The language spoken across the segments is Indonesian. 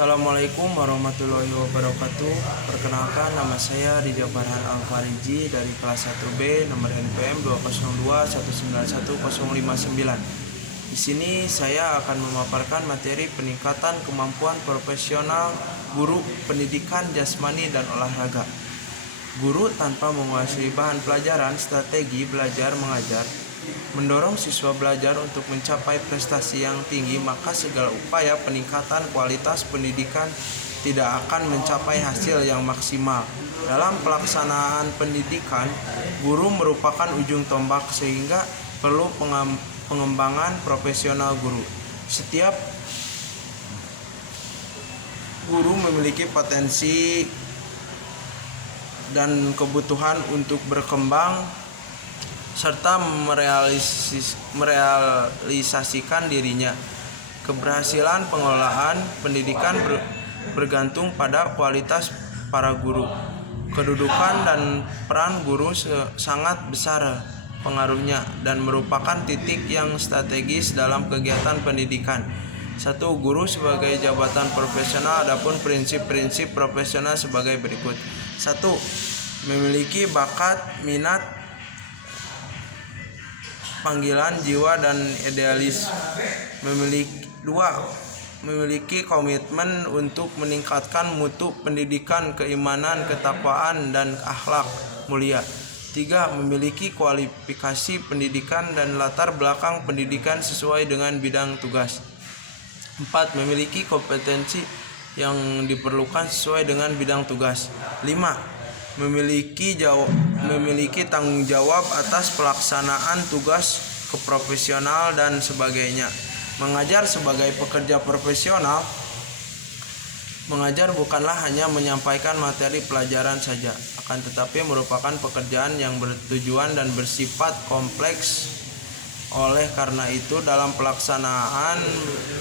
Assalamualaikum warahmatullahi wabarakatuh. Perkenalkan, nama saya Ridha Farhan Al-Fariji dari kelas 1B nomor NPM 202191059. Di sini saya akan memaparkan materi peningkatan kemampuan profesional guru pendidikan jasmani dan olahraga. Guru tanpa menguasai bahan pelajaran, strategi belajar mengajar, mendorong siswa belajar untuk mencapai prestasi yang tinggi, maka segala upaya peningkatan kualitas pendidikan tidak akan mencapai hasil yang maksimal. Dalam pelaksanaan pendidikan, guru merupakan ujung tombak sehingga perlu pengembangan profesional guru. Setiap guru memiliki potensi dan kebutuhan untuk berkembang serta merealisasikan dirinya. Keberhasilan pengelolaan pendidikan bergantung pada kualitas para guru. Kedudukan dan peran guru sangat besar pengaruhnya dan merupakan titik yang strategis dalam kegiatan pendidikan. 1. Guru sebagai jabatan profesional. Adapun prinsip-prinsip profesional sebagai berikut. 1. Memiliki bakat, minat, panggilan, jiwa, dan idealis. 2. Memiliki komitmen untuk meningkatkan mutu pendidikan, keimanan, ketakwaan, dan akhlak mulia. 3. Memiliki kualifikasi pendidikan dan latar belakang pendidikan sesuai dengan bidang tugas. 4. Memiliki kompetensi yang diperlukan sesuai dengan bidang tugas. 5. Memiliki tanggung jawab atas pelaksanaan tugas keprofesional dan sebagainya. Mengajar sebagai pekerja profesional. Mengajar bukanlah hanya menyampaikan materi pelajaran saja, akan tetapi merupakan pekerjaan yang bertujuan dan bersifat kompleks. Oleh karena itu, dalam pelaksanaan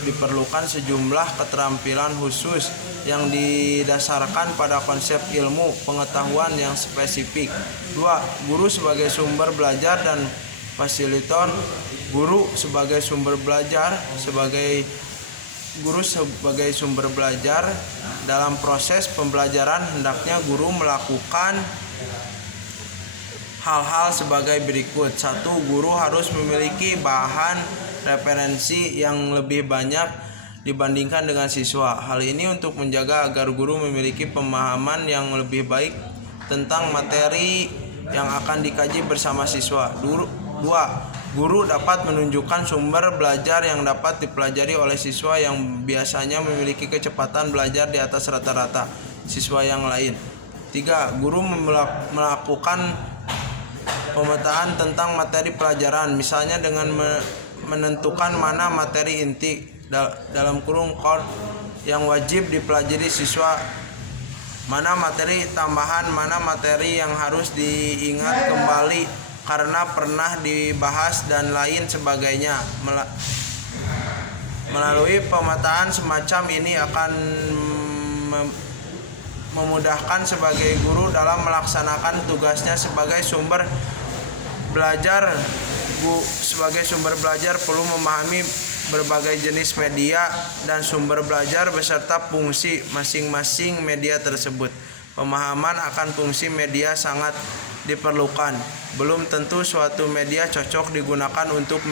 diperlukan sejumlah keterampilan khusus yang didasarkan pada konsep ilmu pengetahuan yang spesifik. 2. Guru sebagai sumber belajar dan fasilitator. Guru sebagai sumber belajar. Guru sebagai sumber belajar. Dalam proses pembelajaran hendaknya guru melakukan hal-hal sebagai berikut. 1. Guru harus memiliki bahan referensi yang lebih banyak dibandingkan dengan siswa. Hal ini untuk menjaga agar guru memiliki pemahaman yang lebih baik tentang materi yang akan dikaji bersama siswa. 2. Guru dapat menunjukkan sumber belajar yang dapat dipelajari oleh siswa yang biasanya memiliki kecepatan belajar di atas rata-rata siswa yang lain. 3. Guru melakukan pemetaan tentang materi pelajaran, misalnya dengan menentukan mana materi inti dalam kurung core yang wajib dipelajari siswa, mana materi tambahan, mana materi yang harus diingat kembali karena pernah dibahas, dan lain sebagainya. Melalui pemetaan semacam ini akan memudahkan sebagai guru dalam melaksanakan tugasnya sebagai sumber belajar. Sebagai sumber belajar perlu memahami berbagai jenis media dan sumber belajar beserta fungsi masing-masing media tersebut. Pemahaman akan fungsi media sangat diperlukan. Belum tentu suatu media cocok digunakan untuk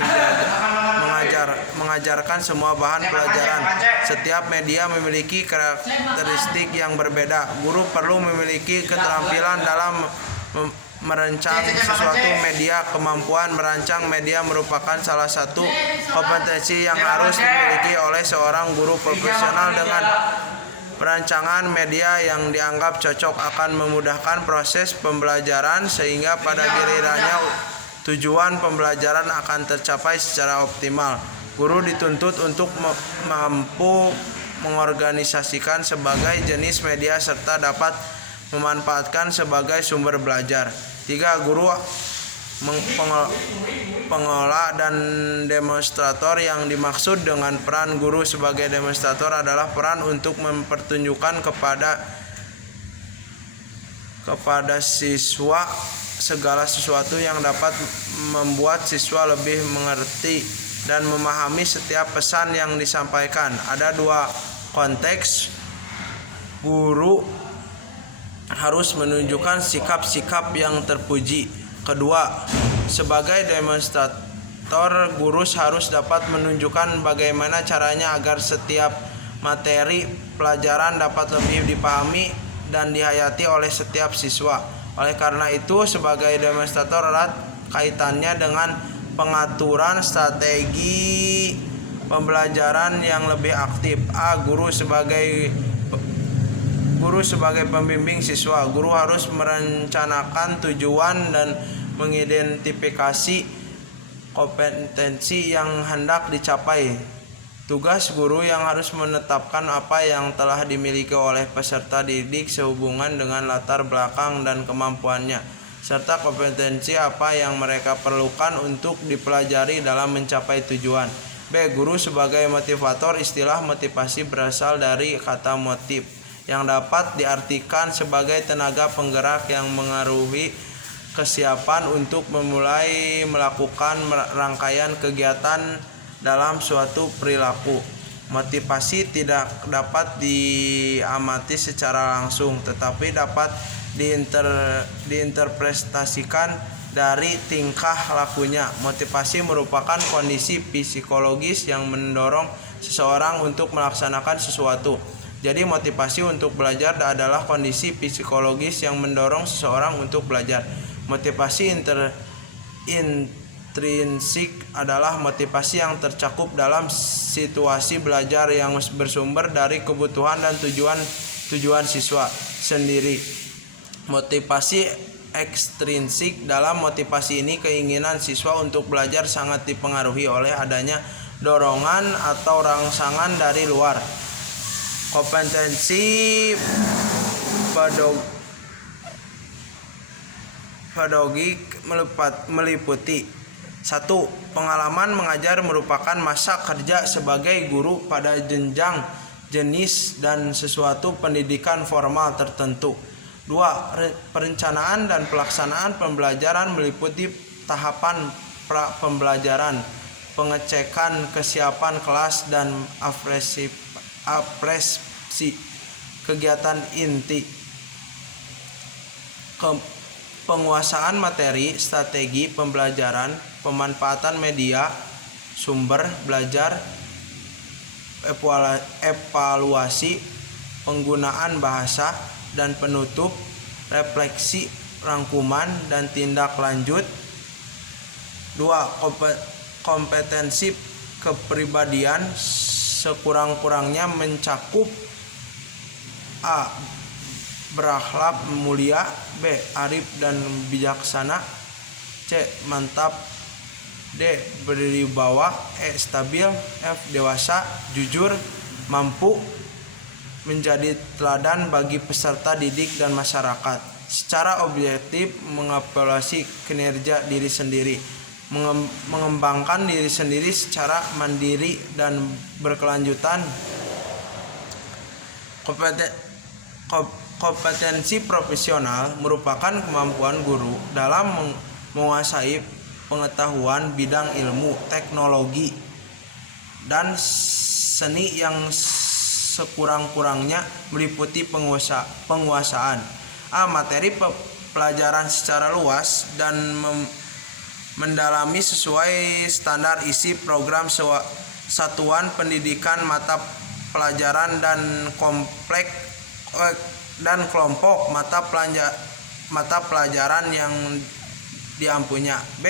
mengajarkan semua bahan pelajaran. Setiap media memiliki karakteristik yang berbeda. Guru perlu memiliki keterampilan dalam merancang sesuatu media. Kemampuan merancang media merupakan salah satu kompetensi yang harus dimiliki oleh seorang guru profesional. Dengan perancangan media yang dianggap cocok akan memudahkan proses pembelajaran sehingga pada gilirannya tujuan pembelajaran akan tercapai secara optimal. Guru dituntut untuk mampu mengorganisasikan sebagai jenis media serta dapat memanfaatkan sebagai sumber belajar. 3. Guru pengolah dan demonstrator. Yang dimaksud dengan peran guru sebagai demonstrator adalah peran untuk mempertunjukkan kepada siswa segala sesuatu yang dapat membuat siswa lebih mengerti dan memahami setiap pesan yang disampaikan. Ada 2 konteks guru harus menunjukkan sikap-sikap yang terpuji. Kedua, sebagai demonstrator, guru harus dapat menunjukkan bagaimana caranya agar setiap materi pelajaran dapat lebih dipahami dan dihayati oleh setiap siswa. Oleh karena itu, sebagai demonstrator erat kaitannya dengan pengaturan strategi pembelajaran yang lebih aktif. Guru sebagai pembimbing siswa. Guru harus merencanakan tujuan dan mengidentifikasi kompetensi yang hendak dicapai. Tugas guru yang harus menetapkan apa yang telah dimiliki oleh peserta didik sehubungan dengan latar belakang dan kemampuannya, serta kompetensi apa yang mereka perlukan untuk dipelajari dalam mencapai tujuan. B. Guru sebagai motivator. Istilah motivasi berasal dari kata motif, yang dapat diartikan sebagai tenaga penggerak yang mengaruhi kesiapan untuk memulai melakukan rangkaian kegiatan dalam suatu perilaku. Motivasi tidak dapat diamati secara langsung, tetapi dapat diinterpretasikan dari tingkah lakunya. Motivasi merupakan kondisi psikologis yang mendorong seseorang untuk melaksanakan sesuatu. Jadi motivasi untuk belajar adalah kondisi psikologis yang mendorong seseorang untuk belajar. Motivasi intrinsik adalah motivasi yang tercakup dalam situasi belajar yang bersumber dari kebutuhan dan tujuan siswa sendiri. Motivasi ekstrinsik, dalam motivasi ini keinginan siswa untuk belajar sangat dipengaruhi oleh adanya dorongan atau rangsangan dari luar. Kompetensi pedagogik meliputi 1. Pengalaman mengajar merupakan masa kerja sebagai guru pada jenjang, jenis, dan sesuatu pendidikan formal tertentu. 2. Perencanaan dan pelaksanaan pembelajaran meliputi tahapan pra-pembelajaran, pengecekan kesiapan kelas, dan apresi kegiatan inti. Penguasaan materi, strategi pembelajaran, pemanfaatan media, sumber belajar, evaluasi, penggunaan bahasa, dan penutup, refleksi, rangkuman, dan tindak lanjut. 2. Kompetensi kepribadian sekurang-kurangnya mencakup A. Berakhlak mulia, B. Arif dan bijaksana, C. Mantap, D. Berwibawa, E. Stabil, F. Dewasa, jujur, mampu menjadi teladan bagi peserta didik dan masyarakat. Secara objektif mengevaluasi kinerja diri sendiri, mengembangkan diri sendiri secara mandiri dan berkelanjutan. Kompetensi profesional merupakan kemampuan guru dalam menguasai pengetahuan bidang ilmu, teknologi, dan seni yang sekurang-kurangnya meliputi penguasaan A. Materi pelajaran secara luas dan mendalami sesuai standar isi program satuan pendidikan, mata pelajaran, dan kelompok mata pelajaran yang diampunya. B.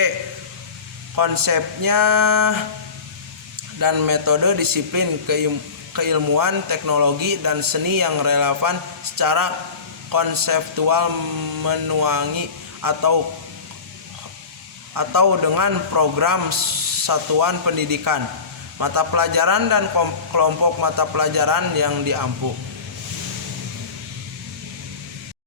Konsepnya dan metode disiplin keilmuan, teknologi, dan seni yang relevan secara konseptual menuangi atau dengan program satuan pendidikan, mata pelajaran, dan kelompok mata pelajaran yang diampu.